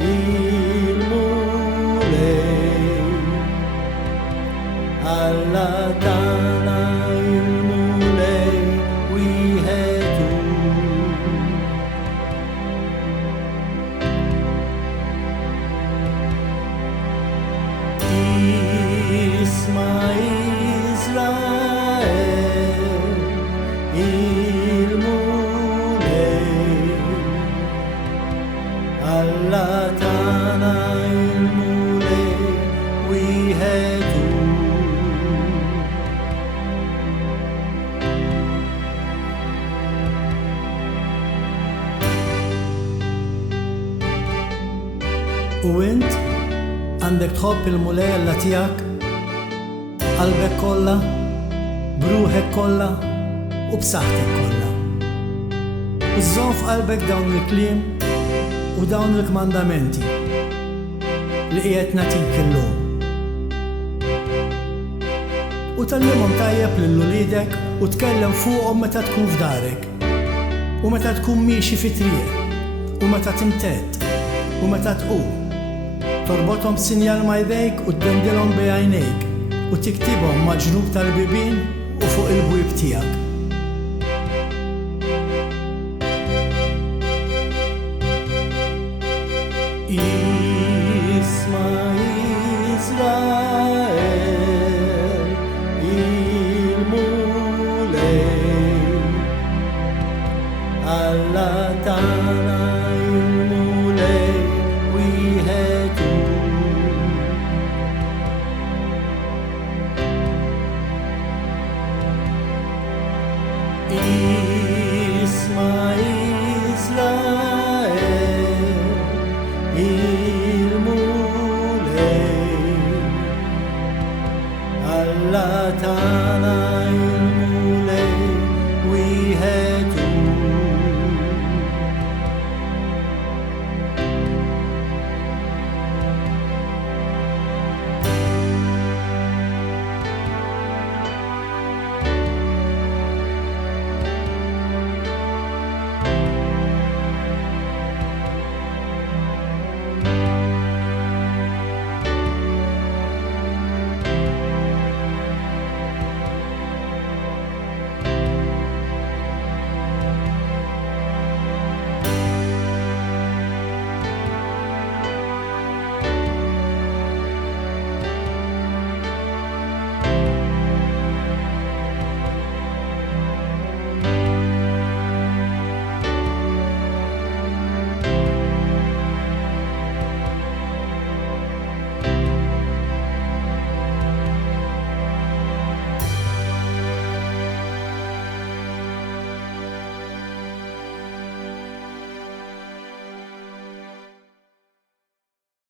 il-mulej Alla tana il-mulej wieħed hu. Isma' Israel il-mulej Alla tana il-mulej wieħed hu. U int għandek tħobb il-mulej Alla tiegħek qalbek kollha, bruħek kollha u b'saħħtek kollha. U żżomm f'qalbek dawn il-kliem u dawn il-kmandamenti li qiegħed nagħtik illum. U tallimhom tajjeb lil uliedek u tkellem fuqhom meta tkun f'darek u meta tkun miexi fi triq u meta timtet u meta tqum. Torbothom sinjal ma' jdejk u tbendilhom bejn u tiktibhom maġnub tal-bibien u fuq il-bwieb tiegħek.